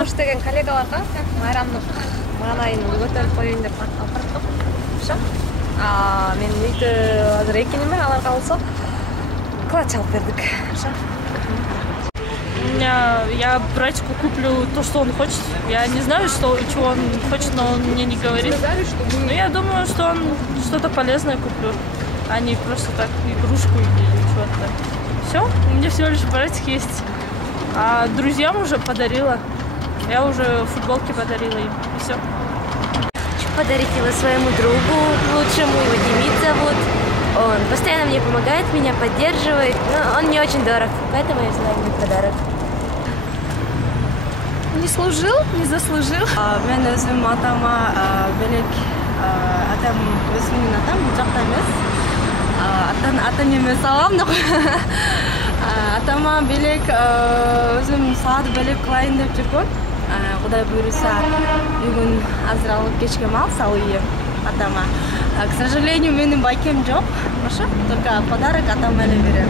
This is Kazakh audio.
жумуш иштеген коллегаларга майрамдык маанайын көтөрүп коеюн деп алып бараттык. Ошо. Мен үйдө азыр экениме, алар калса клатч алып бердик. Ошо. Я братику куплю то, что он хочет. Я не знаю, чего он хочет, но он мне не говорит. Но я думаю, что он что-то полезное куплю, а не просто так игрушку или что-то. Все, у меня всего лишь братик есть. А друзьям уже подарила. Я уже футболки подарила им. И все. Хочу подарить его своему другу лучшему, его Демид зовут. Он постоянно мне помогает, меня поддерживает, но он мне очень дорог, поэтому я взяла ему подарок. Не служил, не заслужил. Мен өзім атама бөлек, атам өзімнің атам жақта емес. Атам емес алам. Атама бөлек өзім сағат бөлек қылайын деп жүргем. Құдай бұйырса, бүгін азыр алып кешке мал салайын атама. К сожалению, менің байкем жоқ. Только подарок атама берем.